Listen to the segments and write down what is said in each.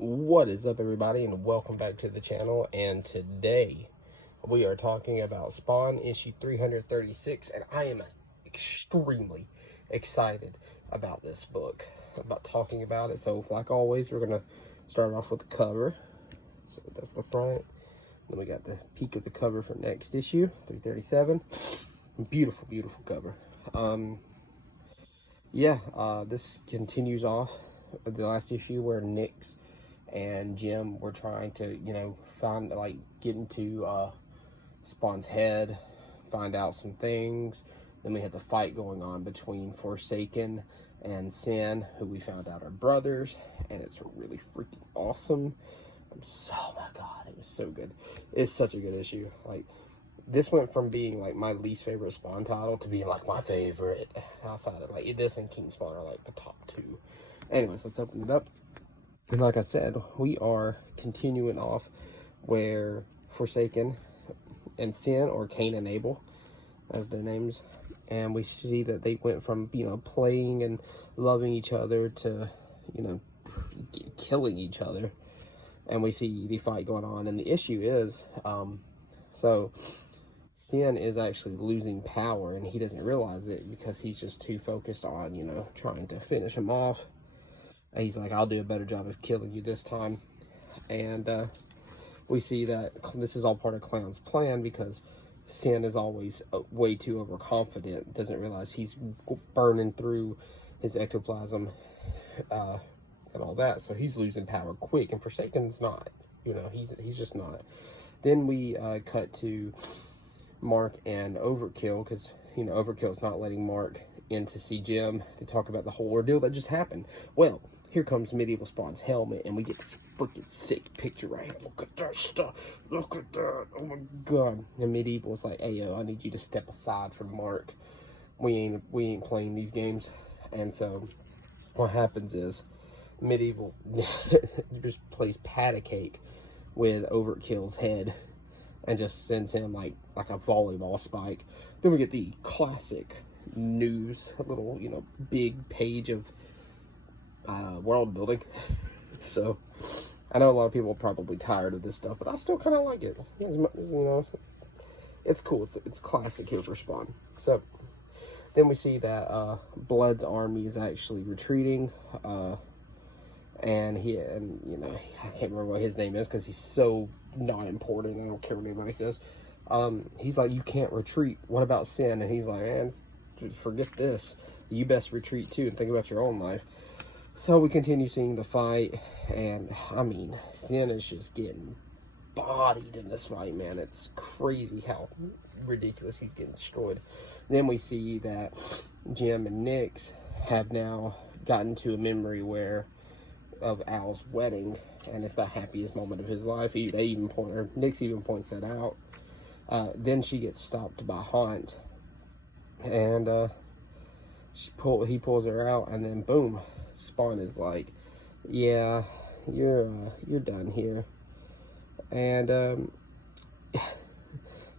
What is up, everybody, and welcome back to the channel. And today we are talking about Spawn issue 336, and I am extremely excited about this book, about talking about it. So like always, we're gonna start off with the cover. So that's the front. Then we got the peek of the cover for next issue 337. Beautiful, beautiful cover. This continues off the last issue where Nyx and Jim were trying to, get into Spawn's head, find out some things. Then we had the fight going on between Forsaken and Sin, who we found out are brothers, and it's really freaking awesome. Oh my god, it was so good. It's such a good issue. Like, this went from being like my least favorite Spawn title to being like my favorite outside of like this and King Spawn are like the top two. Anyways, let's open it up. And like I said, we are continuing off where Forsaken and Sin, or Cain and Abel as their names, and we see that they went from, playing and loving each other to, killing each other. And we see the fight going on, and the issue is, so Sin is actually losing power, and he doesn't realize it because he's just too focused on, trying to finish him off. And he's like, I'll do a better job of killing you this time. And we see that this is all part of Clown's plan, because Sin is always way too overconfident, doesn't realize he's burning through his ectoplasm and all that, so he's losing power quick, and Forsaken's not, he's just not. Then we cut to Mark and Overkill, because Overkill's not letting Mark in to see Jim to talk about the whole ordeal that just happened. Well, here comes Medieval Spawn's helmet, and we get this freaking sick picture right here. Look at that stuff. Look at that. Oh my god. And Medieval's like, hey yo, I need you to step aside from Mark. We ain't playing these games. And so what happens is Medieval just plays pat a cake with Overkill's head and just sends him like a volleyball spike. Then we get the classic news, a little, big page of world building. So I know a lot of people are probably tired of this stuff, but I still kind of like it. As much as, it's cool. It's classic here for Spawn. So then we see that Blood's army is actually retreating, and I can't remember what his name is because he's so not important. I don't care what anybody says. He's like, you can't retreat. What about Sin? And he's like, man, forget this. You best retreat too and think about your own life. So we continue seeing the fight, and I mean, Sin is just getting bodied in this fight, man. It's crazy how ridiculous he's getting destroyed. Then we see that Jim and Nyx have now gotten to a memory of Al's wedding, and it's the happiest moment of his life. Nyx even points that out. Then she gets stopped by Haunt, and he pulls her out, and then boom, Spawn is like, yeah, you're done here. And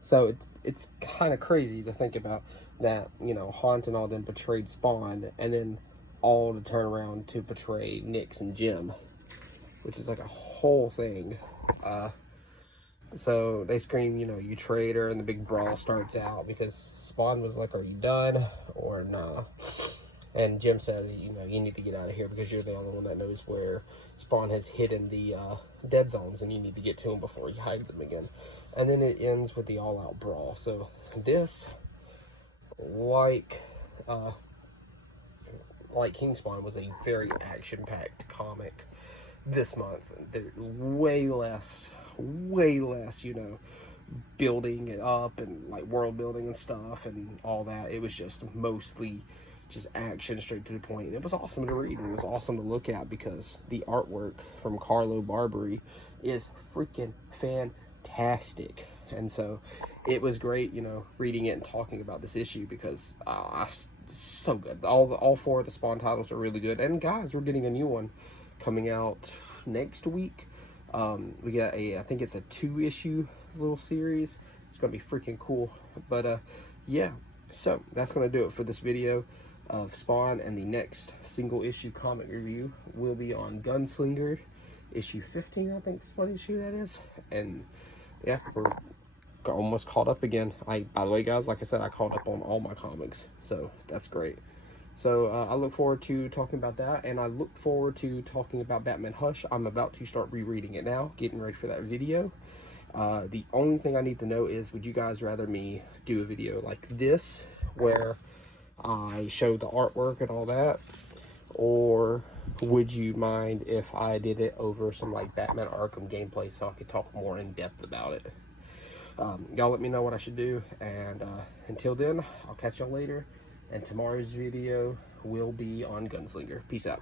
so it's kind of crazy to think about that, Haunt and all them betrayed Spawn, and then all to turn around to betray Nyx and Jim, which is like a whole thing. So they scream, you traitor, and the big brawl starts out because Spawn was like, are you done or nah? And Jim says, you need to get out of here because you're the only one that knows where Spawn has hidden the dead zones, and you need to get to him before he hides them again. And then it ends with the all-out brawl. So this, like King Spawn, was a very action-packed comic this month. There's way less, building it up and like world building and stuff and all that. It was just mostly just action, straight to the point. It was awesome to read. It was awesome to look at because the artwork from Carlo Barberi is freaking fantastic. And so it was great, reading it and talking about this issue because so good. All four of the Spawn titles are really good. And guys, we're getting a new one coming out next week. We got I think it's a 2-issue little series. It's gonna be freaking cool. But yeah, so that's gonna do it for this video of Spawn, and the next single issue comic review will be on Gunslinger issue 15, I think is what issue that is. And yeah, we're almost caught up again. By the way, guys, like I said, I caught up on all my comics, so that's great. So I look forward to talking about that, and I look forward to talking about Batman Hush. I'm about to start rereading it now, getting ready for that video. The only thing I need to know is, would you guys rather me do a video like this, where I show the artwork and all that, or would you mind if I did it over some like Batman Arkham gameplay so I could talk more in depth about it? Y'all let me know what I should do, and until then, I'll catch y'all later, and tomorrow's video will be on Gunslinger. Peace out.